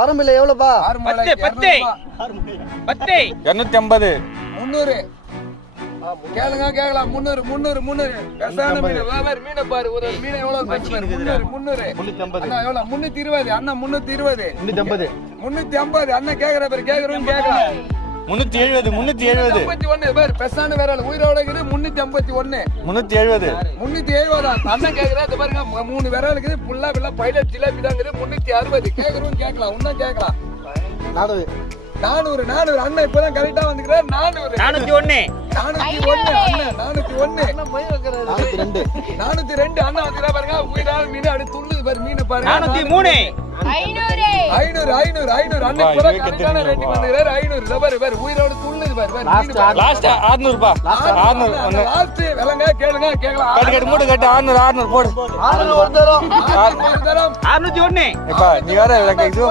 ஆரம்பில எவ்வளவுப்பா? 250 300 கேளுங்க கேக்கலாம். 300 பெசான மீன் மீனை பாரு. ஒரு மீன் எவ்வளவு 300 அண்ணா எவ்வளவு 320 அண்ணா 320 350 அண்ணா கேக்குற பேரு கேக்குறோம் கேக்கலாம். 370 பேர் பெசான வேற உயிரோட இருக்குது. 370 அண்ணன் கேக்குறா பாருங்க. 3 விரல் இருக்குது. புல்லா பிள்ளை பைலட் ஜிலேபி தான் இருக்குது. 360 கேக்குறோம் கேட்கலாம். இன்னும் கேட்கலாம். 400 அண்ணன் இப்பதான் கரெக்டா வந்துக்கிறார். 401 402 அண்ணா வந்துக்கிறா பாருங்க. உயிரால் மீன் அப்படி துள்ளுது பாரு. மீனை பாருங்க. 500 அண்ணன் இப்பதான் கரெக்டான ரேட்டுக்கு வந்துக்கிறார். 500 பாரு உயிரோட துள்ளுது பாரு. லாஸ்ட் 600 பா. 600 லாஸ்ட் விலங்க கேளுங்க கேக்கலாம். கட்டு மூட்டை கட்டு 600 போடு. 600 ஒரு தரம் 601 இப்ப நீ வேற எனக்கு இதுவா